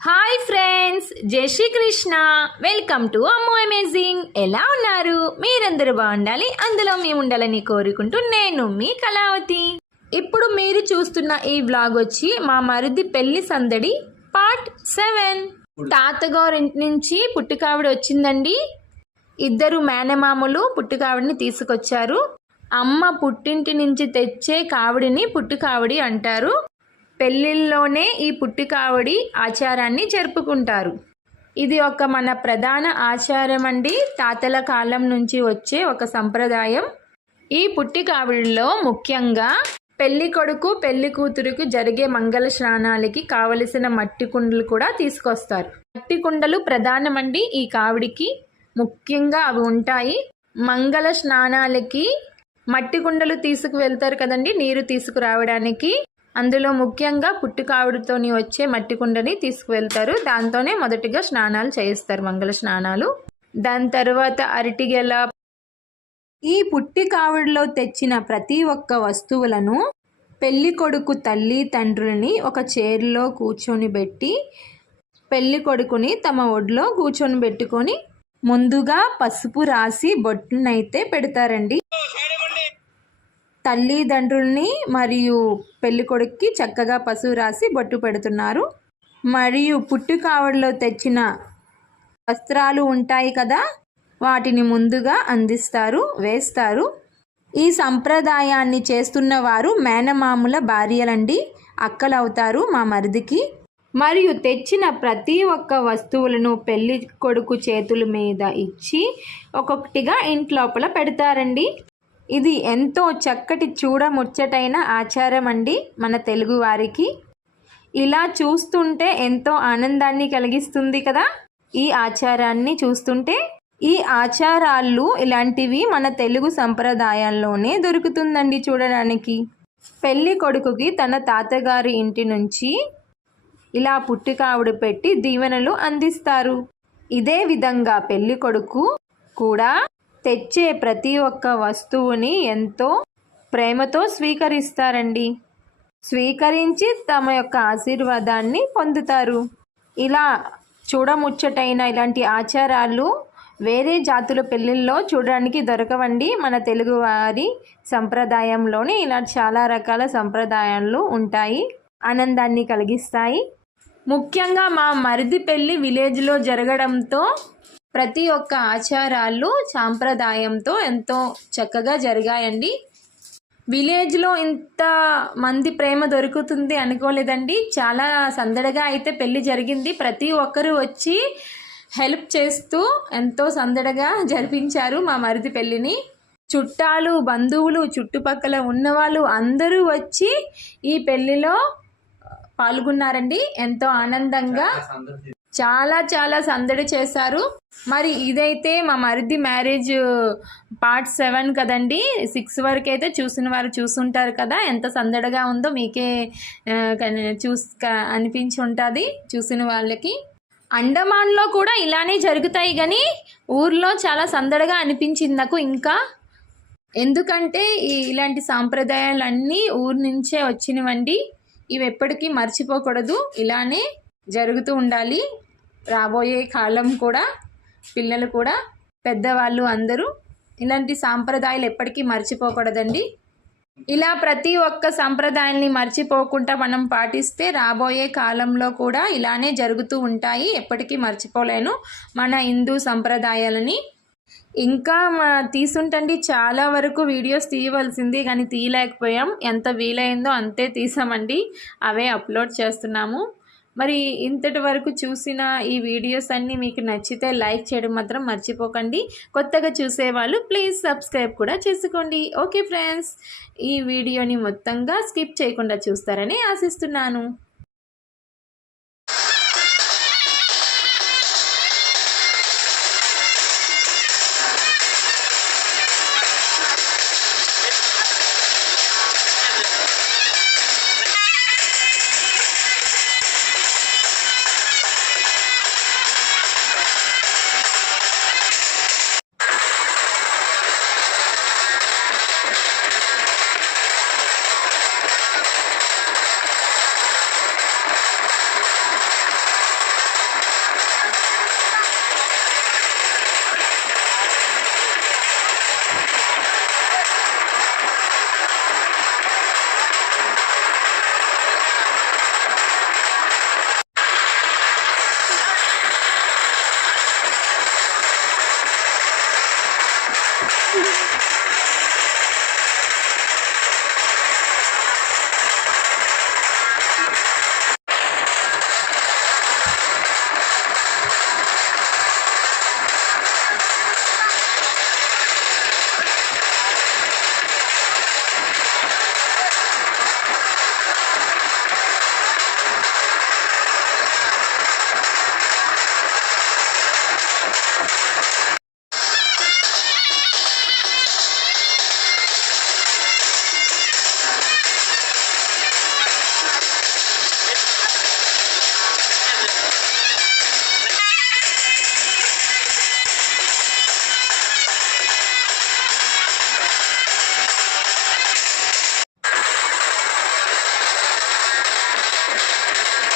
Hi friends, జై Srikrishna. Welcome to అమ్మో amazing. ఎలా ఉన్నారు? మీరందరూ బాగుండాలి, అందులో మేము ఉండాలని కోరుకుంటూ నేను మీ కళావతి. ఇప్పుడు మీరు చూస్తున్న ఈ వ్లాగ్ వచ్చి మా మరిది పెళ్లి సందడి పార్ట్ 7. తాతగారింటి నుంచి పుట్టుకావిడ వచ్చిందండి. ఇద్దరు మేనమామలు పుట్టుకావిడిని తీసుకొచ్చారు. అమ్మ పుట్టింటి నుంచి తెచ్చే కావిడిని పుట్టుకావిడి అంటారు. పెళ్ళిళ్ళలోనే ఈ పుట్టికావడి ఆచారాన్ని జరుపుకుంటారు. ఇది ఒక మన ప్రధాన ఆచారం అండి. తాతల కాలం నుంచి వచ్చే ఒక సంప్రదాయం. ఈ పుట్టికావడిలో ముఖ్యంగా పెళ్లి కొడుకు పెళ్లి కూతురుకు జరిగే మంగళ స్నానాలకి కావలసిన మట్టి కుండలు కూడా తీసుకొస్తారు. మట్టి కుండలు ప్రధానమండి ఈ కావిడికి. ముఖ్యంగా అవి ఉంటాయి. మంగళ స్నానాలకి మట్టి కుండలు తీసుకువెళ్తారు కదండి, నీరు తీసుకురావడానికి. అందులో ముఖ్యంగా పుట్టుకావిడితోని వచ్చే మట్టి కుండని తీసుకువెళ్తారు. దాంతోనే మొదటిగా స్నానాలు చేయిస్తారు, మంగళ స్నానాలు. దాని తర్వాత అరటిగెల. ఈ పుట్టికావిడిలో తెచ్చిన ప్రతి ఒక్క వస్తువులను పెళ్లి కొడుకు తల్లి తండ్రులని ఒక చైర్లో కూర్చొని పెట్టి పెళ్లి కొడుకుని తమ ఒడిలో కూర్చొని పెట్టుకొని ముందుగా పసుపు రాసి బొట్టునైతే పెడతారండి. తల్లిదండ్రుల్ని మరియు పెళ్లి కొడుక్కి చక్కగా పసుపు రాసి బొట్టు పెడుతున్నారు. మరియు పుట్టుకావిడిలో తెచ్చిన వస్త్రాలు ఉంటాయి కదా, వాటిని ముందుగా అందిస్తారు, వేస్తారు. ఈ సంప్రదాయాన్ని చేస్తున్న వారు మేనమాముల భార్యలండి, అక్కలవుతారు మా మరిదికి. మరియు తెచ్చిన ప్రతి ఒక్క వస్తువులను పెళ్లి కొడుకు చేతుల మీద ఇచ్చి ఒక్కొక్కటిగా ఇంట్లోపల పెడతారండి. ఇది ఎంతో చక్కటి చూడముచ్చటైన ఆచారం అండి మన తెలుగు వారికి. ఇలా చూస్తుంటే ఎంతో ఆనందాన్ని కలిగిస్తుంది కదా ఈ ఆచారాన్ని చూస్తుంటే. ఈ ఆచారాలు ఇలాంటివి మన తెలుగు సంప్రదాయాల్లోనే దొరుకుతుందండి చూడడానికి. పెళ్లి కొడుకుకి తన తాతగారి ఇంటి నుంచి ఇలా పుట్టికావిడి పెట్టి దీవెనలు అందిస్తారు. ఇదే విధంగా పెళ్లి కొడుకు కూడా తెచ్చే ప్రతి ఒక్క వస్తువుని ఎంతో ప్రేమతో స్వీకరిస్తారండి. స్వీకరించి తమ యొక్క ఆశీర్వాదాన్ని పొందుతారు. ఇలా చూడముచ్చటైన ఇలాంటి ఆచారాలు వేరే జాతుల పెళ్ళిళ్ళలో చూడడానికి దొరకవండి. మన తెలుగు వారి సంప్రదాయంలోనే ఇలా చాలా రకాల సంప్రదాయాలు ఉంటాయి, ఆనందాన్ని కలిగిస్తాయి. ముఖ్యంగా మా మరిది పెళ్ళి విలేజ్లో జరగడంతో ప్రతి ఒక్క ఆచారాలు సాంప్రదాయంతో ఎంతో చక్కగా జరిగాయండి. విలేజ్లో ఇంత మంది ప్రేమ దొరుకుతుంది అనుకోలేదండి. చాలా సందడిగా అయితే పెళ్ళి జరిగింది. ప్రతి ఒక్కరూ వచ్చి హెల్ప్ చేస్తూ ఎంతో సందడిగా జరిపించారు మా మరిది పెళ్ళిని. చుట్టాలు, బంధువులు, చుట్టుపక్కల ఉన్నవాళ్ళు అందరూ వచ్చి ఈ పెళ్ళిలో పాల్గొన్నారండి. ఎంతో ఆనందంగా చాలా చాలా సందడి చేశారు. మరి ఇదైతే మా మరిది మ్యారేజ్ పార్ట్ 7 కదండి. 6 వరకు అయితే చూసిన వారు చూసుంటారు కదా, ఎంత సందడిగా ఉందో మీకే అనిపించి ఉంటుంది చూసిన వాళ్ళకి. అండమాన్లో కూడా ఇలానే జరుగుతాయి, కానీ ఊర్లో చాలా సందడిగా అనిపించింది నాకు ఇంకా. ఎందుకంటే ఇలాంటి సాంప్రదాయాలన్నీ ఊరు నుంచే వచ్చినవండి. ఇవి ఎప్పటికీ మర్చిపోకూడదు, ఇలానే జరుగుతూ ఉండాలి. రాబోయే కాలం కూడా పిల్లలు కూడా పెద్దవాళ్ళు అందరూ ఇలాంటి సాంప్రదాయాలు ఎప్పటికీ మర్చిపోకూడదండి. ఇలా ప్రతి ఒక్క సాంప్రదాయాల్ని మర్చిపోకుండా మనం పాటిస్తే రాబోయే కాలంలో కూడా ఇలానే జరుగుతూ ఉంటాయి. ఎప్పటికీ మర్చిపోలేను మన హిందూ సంప్రదాయాలని. ఇంకా తీసుంటండి, చాలా వరకు వీడియోస్ తీయవలసింది కానీ తీయలేకపోయాం. ఎంత వీలైందో అంతే తీసామండి, అవే అప్లోడ్ చేస్తున్నాము. మరి ఇంతటి వరకు చూసిన ఈ వీడియోస్ అన్నీ మీకు నచ్చితే లైక్ చేయడం మాత్రం మర్చిపోకండి. కొత్తగా చూసేవాళ్ళు ప్లీజ్ సబ్స్క్రైబ్ కూడా చేసుకోండి. ఓకే ఫ్రెండ్స్, ఈ వీడియోని మొత్తంగా స్కిప్ చేయకుండా చూస్తారని ఆశిస్తున్నాను.